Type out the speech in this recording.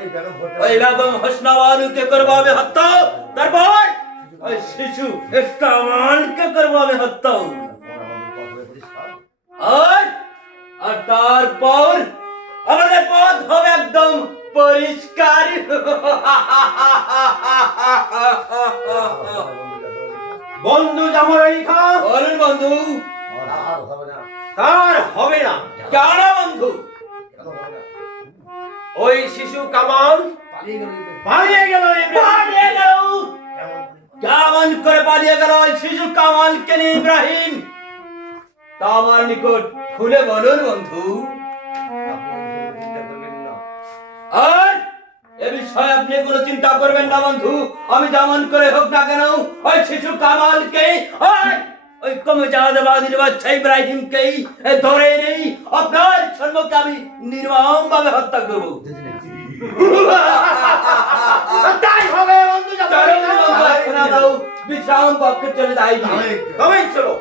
ওই বেগম হোসনা বানুকে করবো আমি হত্যা, তারপর ওই শিশু কামালকে করবো আমি হত্যা, আর তারপর আমাদের পথ হবে একদম পরিষ্কার। বন্ধু জামাই খান, বলুন বন্ধু। তার হবে না। কেন বন্ধু? ওই শিশু কামাল পালিয়ে গেল। পালিয়ে গেল? কেমন করে পালিয়ে গেল ওই শিশু কামালকে নিয়ে ইব্রাহিম? তা আমার নিকট খুলে বলুন বন্ধু। আর এ বিষয়ে আপনি কোনো চিন্তা করবেন না বন্ধু। আমি যেমন করে হোক না কেন ওই শিশু কামালকে ওই কমজাদবাদীর বাচ্চা ইব্রাহিমকেই ধরে নেই, আপনার সম্মুখে আমি নির্মম ভাবে হত্যা করবো। তাই হবে বন্ধু জামাই খান। বিশ্রাম পক্ষে চলে যাই। তবেই চলো।